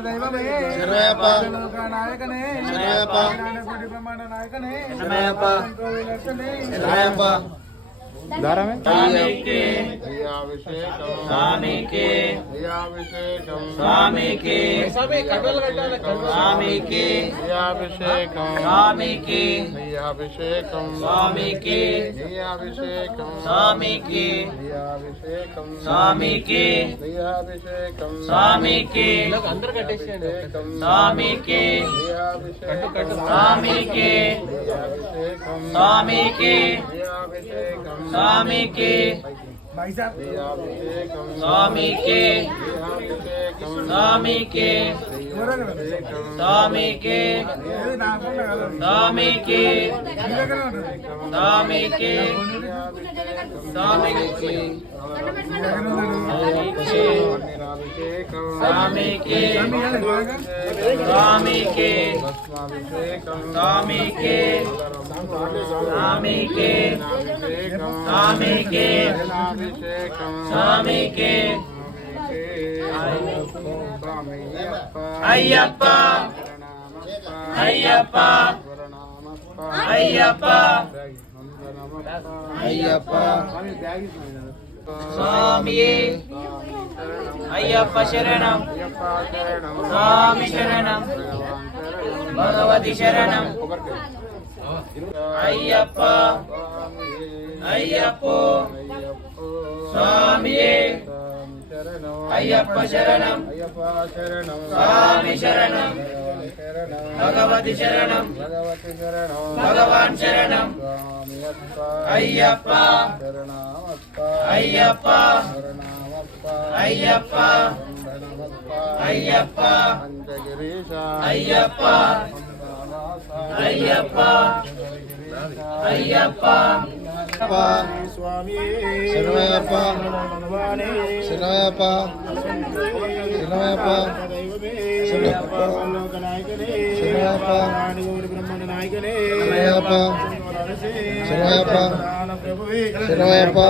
దైవమే నాయకనే బ్రహ్మాండ నాయకనే అందరు కట్టేసేయండి స్వామికి స్వామికి స్వామికి స్వామికి స్వామికి స్వామికి స్వామికి స్వామికి స్వామికి స్వామికి స్వామికి స్వామికి స్వామికి స్వామికి స్వామికి స్వామికి అయ్యప్ప అయ్యప్ప అయ్యప్ప అయ్యప్ప స్వామియే అయ్యప్ప శరణం స్వామి శరణం భగవతి శరణం అయ్యప్ప అయ్యప్ప స్వామియే అయ్యప్ప శరణం స్వామి శరణం భగవతి శరణం భగవాన్ శరణం అయ్యప్ప అయ్యప్ప అయ్యప్ప అయ్యప్ప అయ్యప్ప అయ్యప్ప అయ్యప్ప స్వామి శరణయ్యప్ప శరణయ్యప్ప శరణయ్యప్ప శరణయ్యప్ప బ్రహ్మాండ నాయకనే శరణయ్యప్ప శరణయ్యప్ప శరణయ్యప్ప